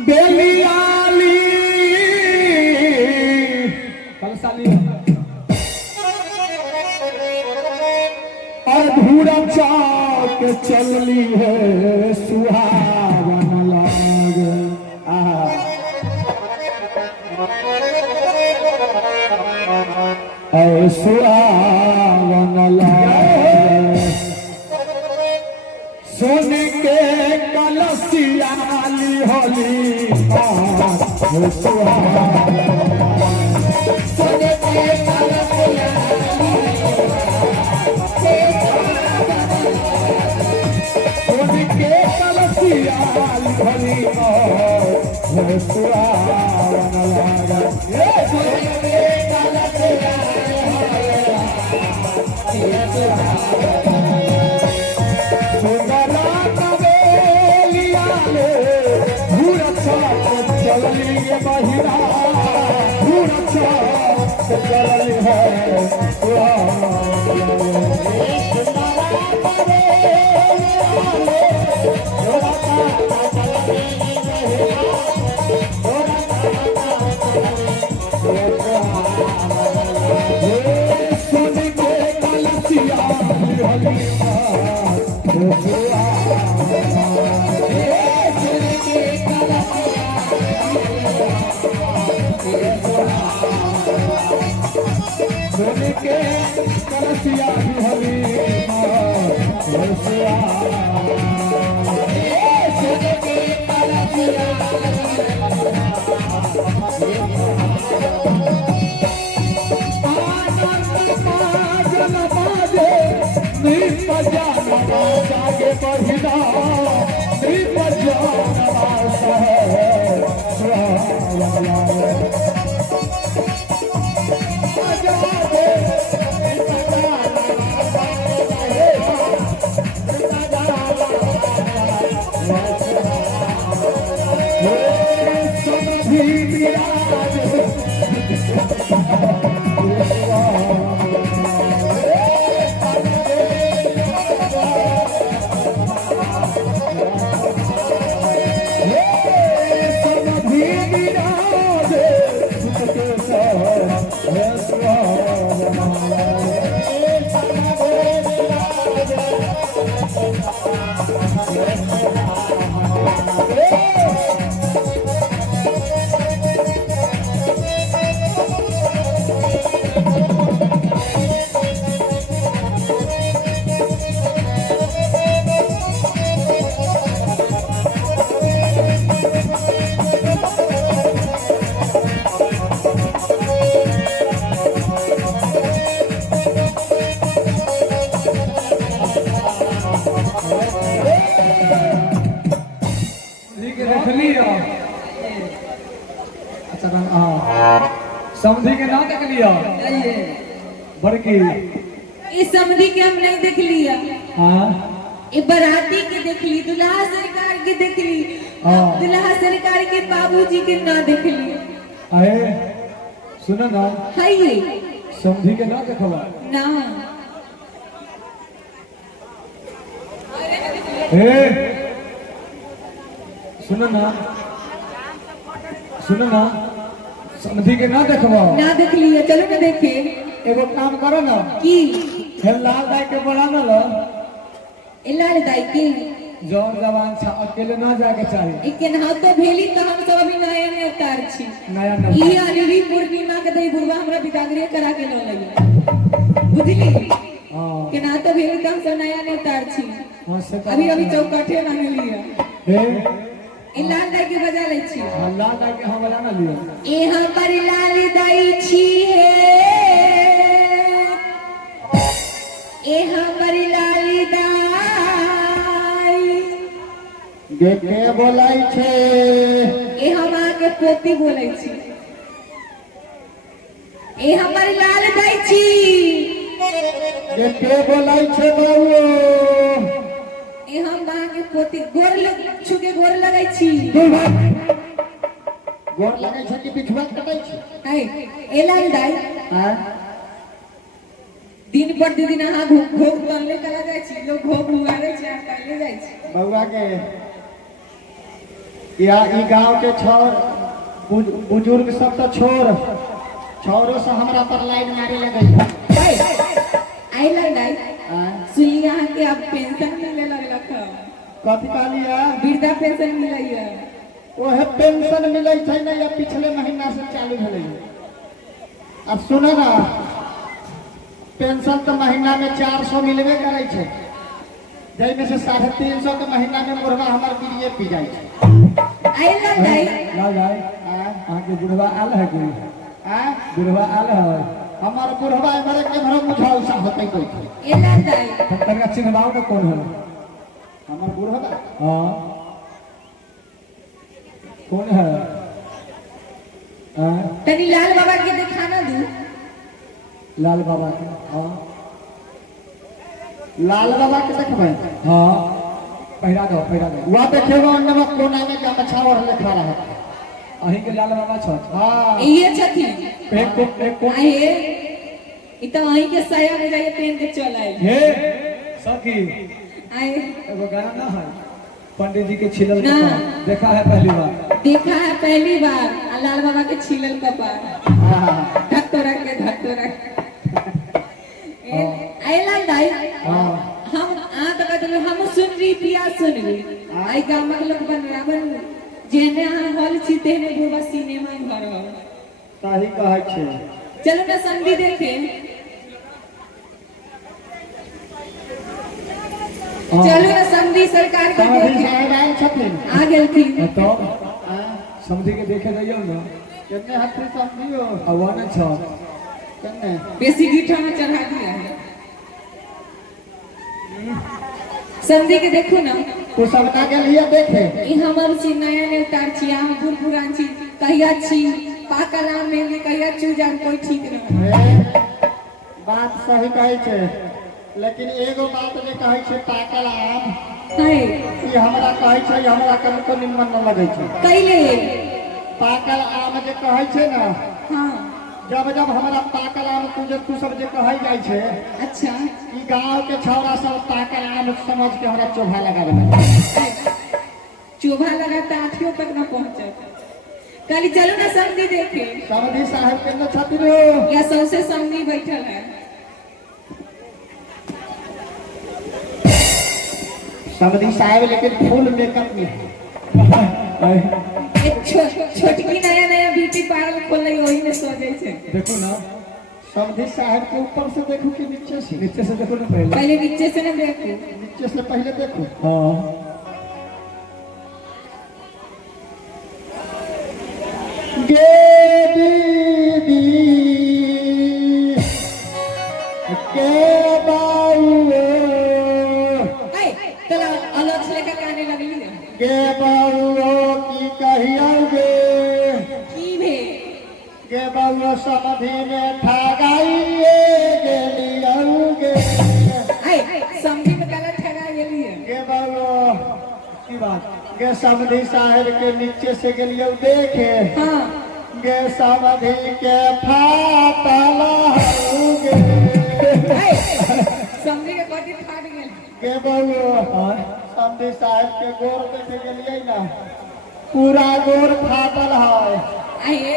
बेलियाली कलसाली अधूरा चाक चलली है सुहावन लाग सुहावन लाग सोने के कलसियाली होली सोने के सोने के कलसियाली होली सुहावन लागा सोने के चलली महिला चलली है सोने के कलसिया सोने के कलसिया हली सोने के कलसिया आनंद बाजे आगे बढ़िना समझी के ना देख लिया बड़की इस समझी के हम नहीं देख लिया हाँ ये बराती के देख ली दुल्हा सरकार के देख ली दुल्हा सरकार के बाबूजी के ना देख ली अरे सुनो ना है ये समझी के ना देखला ना सुनो ना समझी के ना देखबो ना देख लिया चलो ना देखे एगो काम करो ना की लाल दाई के बड़ा ना लो लाल दाई के जौन जवान छा अकेले ना जाके चाहिए इकेन हाथ तो भेली तो हम सब अभी नया नया तार छी नया नया ई अनिरी पूर्णिमा के दई बुरवा हमरा बिदागरे करा के न लगी बुझली हां के ना तो भेली तो हम सब नया नया तार छी हां से अभी चौकठे ना मिलिया ए लाल दाई के बजा ले छी लाल दाई के हम बजा ना लियो ए हमर लाल दाई छी हे ए हमर लाल दाई के बोलाई छे ए हम आके पोती बोलै छी ए हमर लाल दाई छी के बोलाई छे बाबू ए हम वहां के पोती गोर छुके गोर लगै छी गोर लगै छै कि बिठवा कटै छै है ए लाल दाई हां दिन पर दिन अहाँ घोग तनले करा जाय छी लोग घोग उगाड़ै छै आ काले जाय छी बउआ के या ई गांव के बुजुर्ग सब तो छोरो से हमरा पर लाइन मारे लगे। आई लंडाई सुनी यहाँ के अब पेंशन मिले लगलक ह। कथी कहलिए? वृद्धा पेंशन मिलैया। ओहे पेंशन मिले थे ना या पिछले महीना से चालू भेले। अब सुनो ना, पेंशन तो महीना में 400 मिलबे करे छे, जैमे से 350 के महीना में मुर्गा हमार बीड़िए पी जाए छे। आई लंडाई लाल भाई आके बुढ़वा आल है कोई? बुढ़वा आल है हमार बुढ़वा हमारे के घर मुझा उसा होते कोई थे। ए लंडाई तनका चिन्हवाओ का कौन है? हमार बुढ़वा हाँ कौन है? तनी लाल बाबा के दिखाना दू। लाल बाबा के? हाँ लाल बाबा के देखबे? हाँ पहिरा दो पहिरा दो। वहाँ देखेगा नमक कोना में जब छावर लिखा रहा। अही के लाल बाबा छत? हाँ ये छथी एक को आए इतना वहीं के साया में जाइए पहन के चल आए। हे सखी आए एगो गाना ना है पंडित जी के छिलल ना। कपार देखा है पहली बार? देखा है पहली बार लाल बाबा के छिलल कपार हाँ धतोरा के आए लंडाई हम हम सुन रही पिया सुन रही आई गाम के लोग बनरावन जेने हॉल छी तेने बुढ़वा सिनेमा घर हो। सही कहै छे। चलो ना संधि देखे। चलो ना संधि सरकार के देखे आए छथिन आ गेल थी तो समझी के देखे जाइयो ना कितने हाथी समझियो अवाना छ कितने बेसी गीठा में चढ़ा दिया है। संधि के देखो ना तू सबका के लिए देखे ई हमर छी नया ने उतार छी हम बुढ़ पुरान छी कहिया छी पाकला में कहिया चूजान कोई ठीक नहीं। बात सही कहै छे, लेकिन एगो बात जे कहै छे पाकल आम है ई हमरा कहै छे हमरा कनको निमन न लगै छे। कैले पाकल आम जे कहै छे ना, हां जब जब हमरा पाकल आम तू सब जे कहै जाय छे, अच्छा ई गांव के छौरा सब पाकल आम समझ के हमरा चोभा लगा देबे। चोभा लगाता आठियों तक न पहुंचत। कल चलो ना संधि देखे। समधी साहब के न छथिन या सबसे संधि बैठल है। समधी साहब लेकिन फुल मेकअप में एक छोटकी नया नया ब्यूटी पार्लर खोल रही वही में सजे छे। देखो ना समधी साहब के ऊपर से देखो कि नीचे से? नीचे से देखो ना पहले। पहले नीचे से ना देखो। नीचे से पहले देखो। हाँ गे दीदी के बाउओ चलो अलग से लेकर गाने लगली है। गे बाउओ की कहियो गे की भे गे बाउओ समधी में ठगाइए गेलियोगे। समझी में गलत ठगा गेली है। गे बाउओ की बात? गे समधी साहब के नीचे से गेलियो देखे। हाँ गे समधी के फाटल होगे। समझी के कटी फाट गेल। गे बाउओ समधी साहब के गोर देखे गेलिए ना, पूरा गोर फाटल है। आइए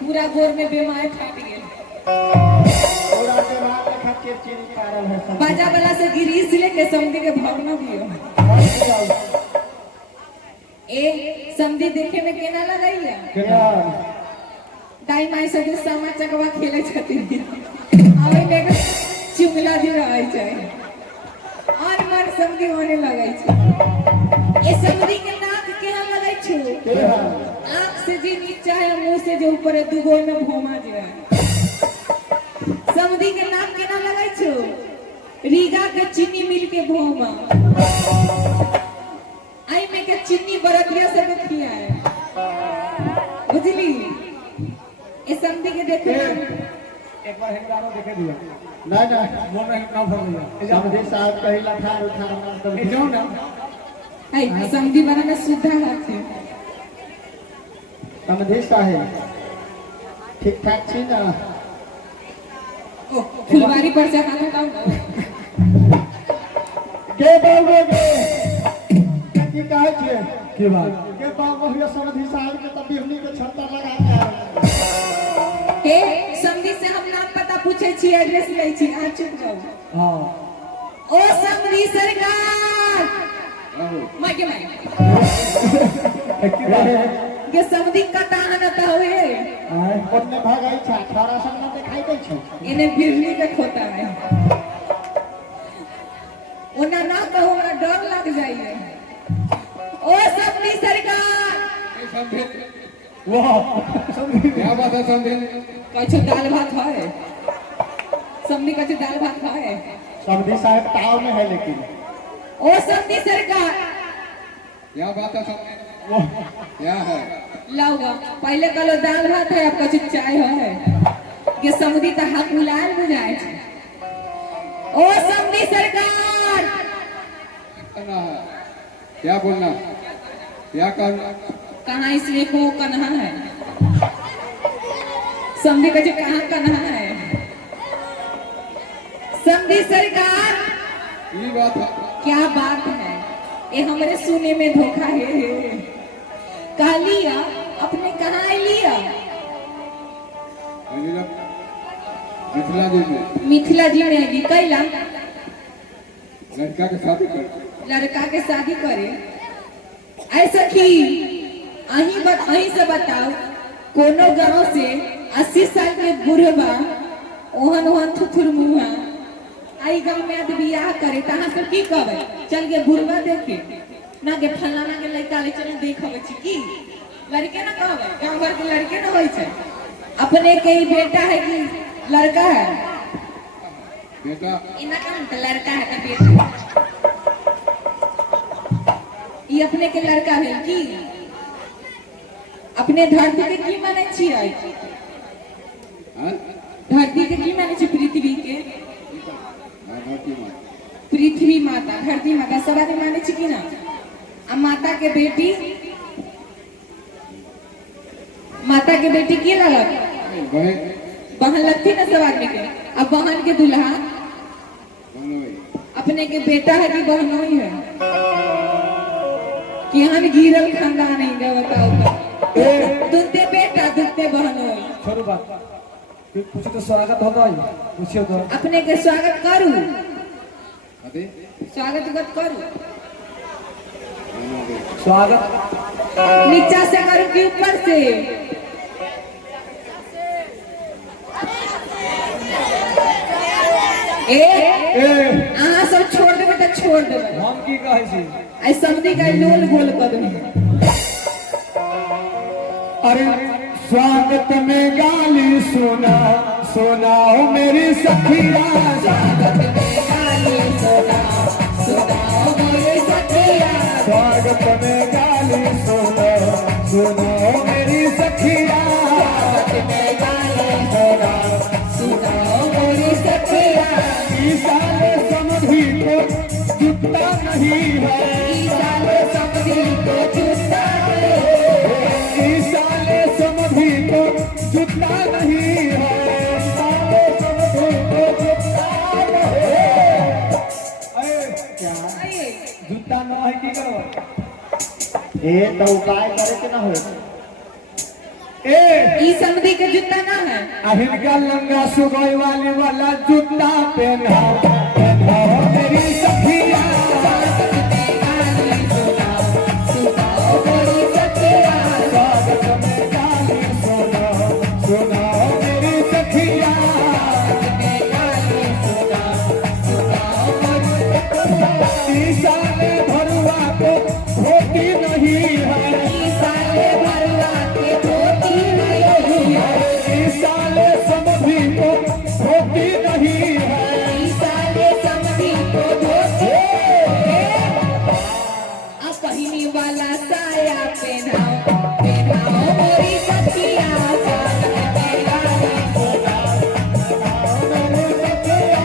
पूरा गोर में बीमार फाट गेल। पूरा देवाल लेखा चिरचिरी पारल है सब। बाजा वाला से गिरीश लेके समझी के भगना दियो। ए समझी देखे में केना लगैया? दाई माई सब सामा चकवा खेले छथिन। आवे में चुगला जो रहै छै और मन समझी होने लगै छै। ए समझी के नाक केहन लगै छै? आँख से जे नीचा है मुंह से जो ऊपर है दुगो में भोमा जे है। समझी के नाक केना लगै छै? रीगा के चीनी मिल के भोमा। आई में के चीनी बरतिया सब खिया है। बुझली? ए समझी के देखो एक बार हेंगारो देखे दिया ना ना मोर में ना भर लिया। समधी साहब कहिला ठार उठार ए जाओ ना आई समझी बनाना सुधा हाथ है। समधी साहब ठीक ठाक छी ना? ओ फुलवारी पर से हाथ हटाओ ना। गे बाबू गे की कहै छै? की बात? गे बाबू बुढ़िया समझी साहब के तो बिहनी के छत्ता लगा के आए। हे समधी से हम नाम पता पूछे छी, एड्रेस लै छी, आ चुप जाओ। हां ओ समधी सरकार माय के माय के समधी कता आनत होए ओन्ने भागाई छा छोरा सब न देखाई दै छै, इन्हें बिरनी के खोता है। ओना ना कहो, हमरा डर लग जाइए। ओ समधी सरकार वाह समझी क्या बात है समझे? कछु दाल भात है, समधी कछु दाल भात है। समझी साहब ताव में है लेकिन ओ समधी सरकार क्या बात है समझे? क्या है? लाओगा पहले कलो दाल भात है, अब कछु चाय है। ये समधी तो हक उलाल बुझाए छे। ओ समधी सरकार करना है क्या बोलना, क्या करना? कहाँ इसलिए को कन्हा है, समधी कछु कहाँ कन्हा है। समधी सरकार ये बात है। क्या बात है, ये हमारे सुने में धोखा है। कहा लिया अपने कहाँ लिया? मिथिला जी में मिथिला जी में आएगी कैला लड़का के शादी कर, लड़का के शादी करे। ऐसा कि अही से बताओ, कोनो गांव से 80 साल के बुढ़वा ओहन ओहन थुथुर मुहा आई गांव में आदमी बियाह करे, तहाँ से की करे? चल के बुढ़वा देखे ना के फलाना के लड़का ले चल देखबे छी की लड़के ना कहबे, गांव भर के लड़के ना होय छै। अपने के ही बेटा है कि लड़का है? बेटा इना कौन तो लड़का है का बेटा? ये अपने के लड़का है की? अपने धरती के की माने छियै? हाँ? धरती के की माने छै? पृथ्वी के धरती माँ पृथ्वी माता, धरती माता सब आदमी माने छी कि ना? आ माता के बेटी, माता के बेटी की लगत? बहन बहन लगती ना सब आदमी के। अब बहन के दुल्हा बनोई अपने के बेटा है कि बहनोई है? कि हम गिरल खानदान है, बताओ तो। दूधे बेटा दूधे बहनोई। छोड़ो बात, कुछ तो स्वागत होता है, पूछियो तो। अपने के स्वागत करू, अबे स्वागत करू। स्वागत नीचा से करू कि ऊपर से? अहाँ सब छोड़ देबे तो छोड़ देबे, हम की कहै छी? आई समधी का लोल गोल कर देबे। अरे स्वागत में गाली सुना सुनाओ मेरी सखिया, स्वागत में गाली सुना सुनाओ मेरी सखिया, स्वागत में गाली सुना सुनाओ मेरी सखिया, स्वागत में गाली सुना सुनाओ मेरी सखिया। साले समधी को जुटता नहीं है, साले समधी को जुटता नहीं, साले समधी को जुटता नहीं है, साले समधी को जुटता नहीं है। क्या आइए जुटता न है की करो? ए तो उपाय करे के ना होए। ई समधी के जूता ना है। अहिल का लंगा सुगोई वाली वाला जूता पहनाओ पहनाओ मेरी सखिया, स्वागत में गाली सुना सुनाओ मेरी सखिया, स्वागत में गाली सुनाओ सुनाओ मेरी सखिया, स्वागत में गाली सुना सुनाओ मेरी सखिया। साले भरुआ को धोती नहीं है, साले भरुआ के धोती नहीं है, साले समधी को धोती नहीं है, साले समधी को धोती अब पहिनी वाला साया पहनाओ पहनाओ मेरी सखिया, स्वागत में गाली सुनाओ मेरी सखिया,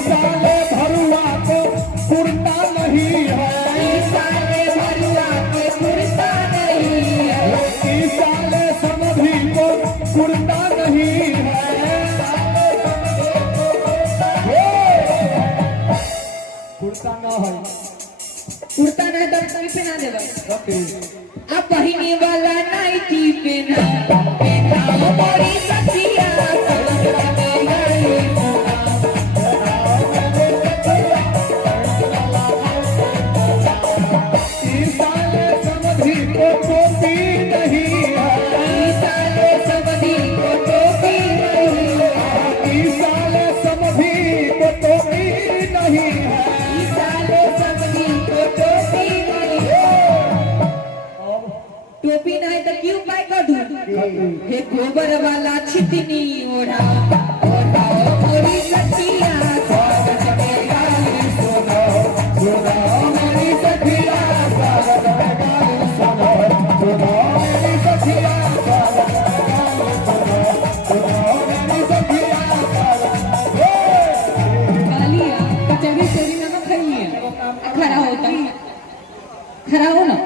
साले भरुआ को कुर्ता नहीं है, साले भरुआ के कुर्ता नहीं है, साले समधी को कुर्ता नहीं है, कुर्ता न है, कुर्ता ना दफ्तर पे ना देबे सखी अब बहिनी वाला नाइटी पेना पेना मोरी सखिया इस साल समधी को टोपी नहीं है इस साल समधी को टोपी नहीं इस साल समधी को टोपी नहीं है इस साल समधी को टोपी नहीं टोपी नहीं तो क्यों पाई करूं हे गोबर वाला छितनी ओढ़ा ओढ़ा मोरी सखिया स्वागत में गाली सुनो सुनो मेरी सखिया स्वागत में गाली सुनो सुनो मेरी सखिया स्वागत में गाली सुनो सुनो मेरी सखिया गालिया कचौड़ी चोरी ना खाइए खड़ा होता खड़ा हो ना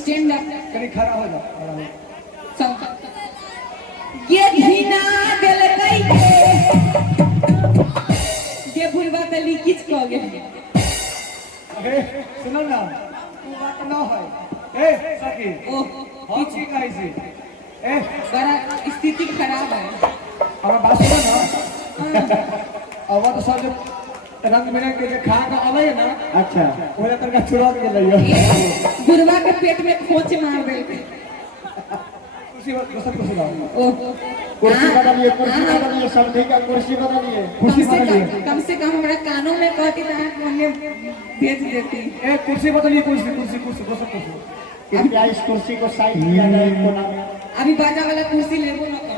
स्टैंड अप कहीं खड़ा हो जा खड़ा हो सब ये घिना दिल कई के ये भूलवा पे लीकेज हो गया ए सुनो ना तू बात ना है ए सखी ओ हम की कहै छी ए बड़ा स्थिति खराब है हमरा बात सुनो ना अब तो सब रंग बिरंग के खा के आवे ना अच्छा ओला तरका छुड़ा के लइयो गुरवा के पेट में खोच मार दे कुर्सी दोसर कुर्सी लाओ ओ कुर्सी बदलिए समझी का कुर्सी बदलिए कुर्सी बदलिए कम से कम हमरा कानों में कहती तो हाथ मने भेज देती ए कुर्सी बदलिए कुर्सी कुर्सी कुर्सी दोसर कुर्सी कृपया इस कुर्सी को साइड किया जाए कोना में अभी बाजा वाला कुर्सी लेबो ना कर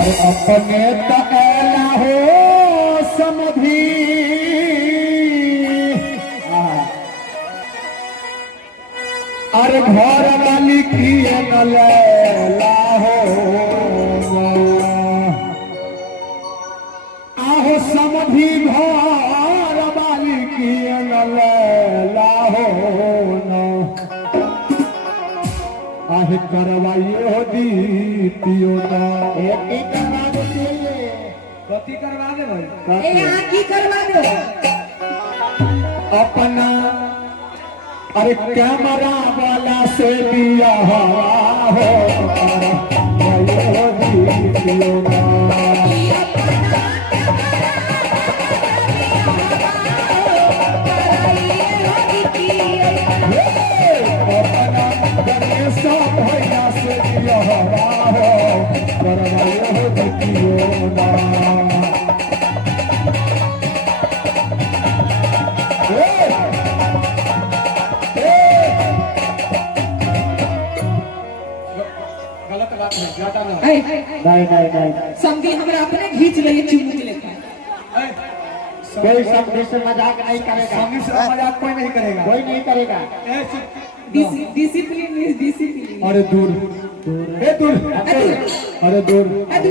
अरे अपने तकला हो समधी अरे घर वाली किए न लैला हो आहो समधी घर वाली किए न लैला हो न आहे करवाइए हो दीतियो ना एक ही करवा देते कथी करवा दे भाई ए यहाँ की करवा दो अपना अरे कैमरा वाला से दिया हवा हो करवाइए हो दीतियो ना अपना गणेश भैया से दिया हवा हो करवाइए हो दीतियो ना गलत बात है ज्यादा ना नहीं समझी हमरा अपने खींच रही चुमुक लेकर कोई समझी से मजाक नहीं करेगा स्वामी से मजाक कोई नहीं करेगा कोई नहीं करेगा डिसिप्लिन इज डिसिप्लिन अरे दूर ए दूर अरे दूर अरे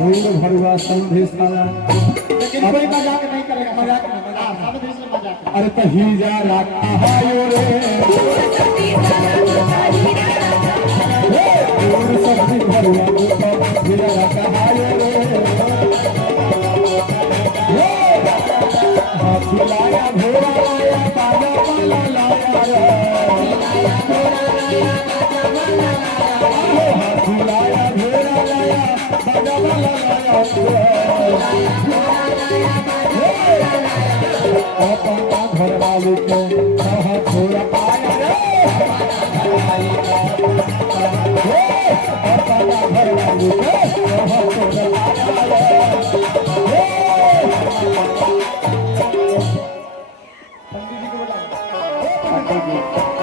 धूल भरुआ संधि साला लेकिन कोई मजाक नहीं करेगा मजाक समझी से मजाक अरे तही जा रखा हायो रे दूर संधि भरुआ तही जा रखा हायो रे हाथी लाया घोड़ा लाया बाजा वाला लाया रे हाथी लाया घोड़ा लाया बाजा वाला लाया अपना घर वाले के कहा थोड़ा पाया रे अपना घर वाले के कहा थोड़ा पाया रे पंडित जी को बुलाओ